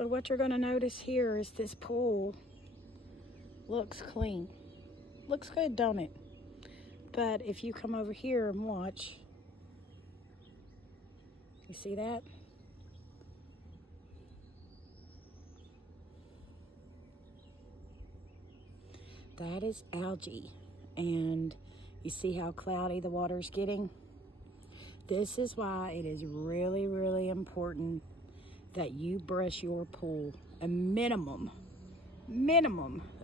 So what you're going to notice here is this pool looks clean. Looks good, don't it? But if you come over here and watch, you see that? That is algae. And you see how cloudy the water's getting? This is why it is really, really important that you brush your pool a minimum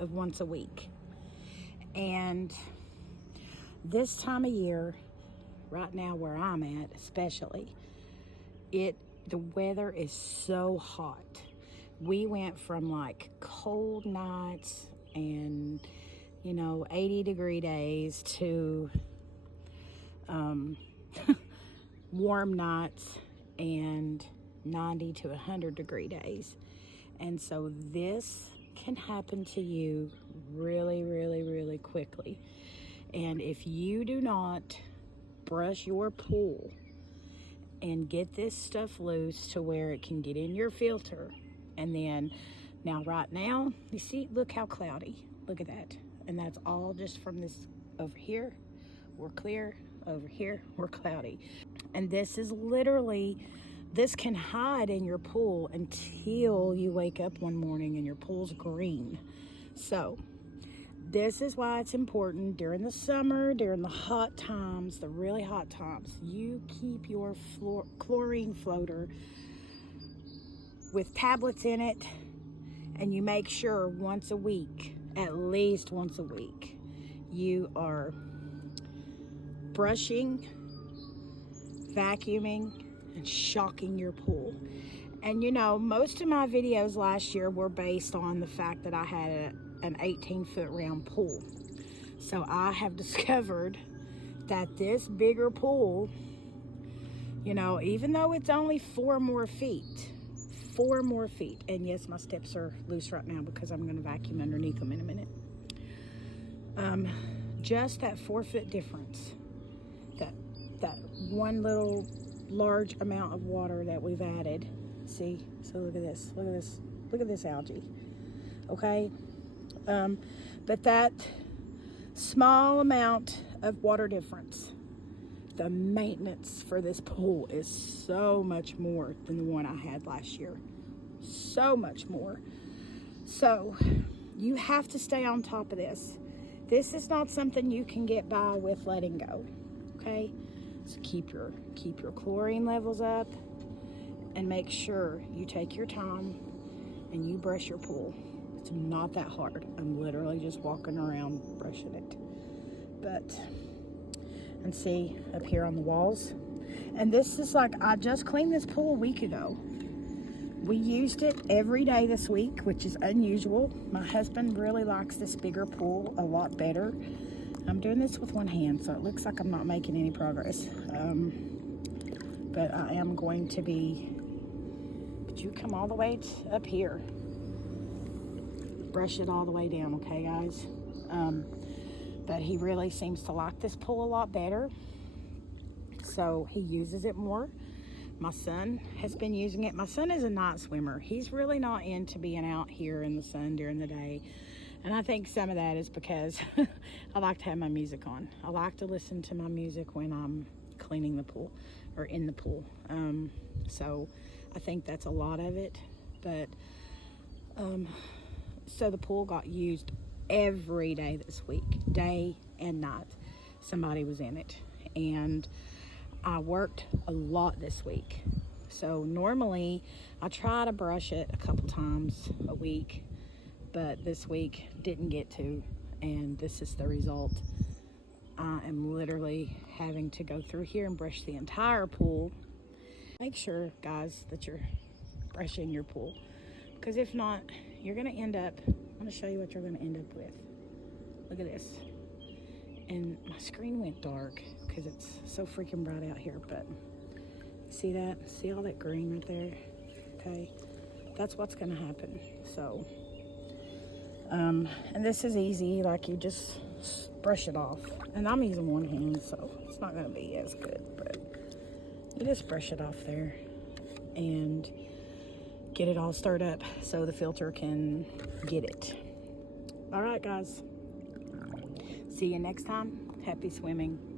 of once a week. And this time of year, right now where I'm at especially, the weather is so hot. We went from like cold nights and 80-degree days to warm nights and 90 to 100-degree days. And so this can happen to you really, really, really quickly. And if you do not brush your pool and get this stuff loose to where it can get in your filter, and then now right now, you see, look how cloudy. Look at that. And that's all just from this over here. We're clear. Over here, we're cloudy. And this is literally, this can hide in your pool until you wake up one morning and your pool's green. So this is why it's important during the summer, during the hot times, the really hot times, you keep your chlorine floater with tablets in it, and you make sure once a week, at least once a week, you are brushing, vacuuming, and shocking your pool. And most of my videos last year were based on the fact that I had an 18-foot round pool. So I have discovered that this bigger pool, even though it's only 4 more feet, and yes, my steps are loose right now because I'm going to vacuum underneath them in a minute. Just that 4-foot difference, that one little large amount of water that we've added. See, so look at this algae. Okay, but that small amount of water difference, the maintenance for this pool is so much more than the one I had last year. So much more. So you have to stay on top of this. This is not something you can get by with letting go. Okay? So keep your chlorine levels up and make sure you take your time and you brush your pool. It's not that hard. I'm literally just walking around brushing it. And see up here on the walls. And this is like, I just cleaned this pool a week ago. We used it every day this week, which is unusual. My husband really likes this bigger pool a lot better. I'm doing this with one hand, so it looks like I'm not making any progress. But I am going to be, but you come all the way up here. Brush it all the way down, okay, guys? But he really seems to like this pool a lot better. So he uses it more. My son has been using it. My son is a night swimmer. He's really not into being out here in the sun during the day. And I think some of that is because I like to have my music on. I like to listen to my music when I'm cleaning the pool or in the pool. So I think that's a lot of it. But so the pool got used every day this week, day and night. Somebody was in it. And I worked a lot this week. So normally I try to brush it a couple times a week, but this week didn't get to, and this is the result. I am literally having to go through here and brush the entire pool. Make sure, guys, that you're brushing your pool, because if not, you're going to end up, I'm going to show you what you're going to end up with. Look at this. And my screen went dark because it's so freaking bright out here, but see that? See all that green right there? Okay, that's what's going to happen. So, and this is easy, like you just brush it off. And I'm using one hand, so it's not going to be as good, but you just brush it off there and get it all stirred up so the filter can get it. All right, guys. See you next time. Happy swimming.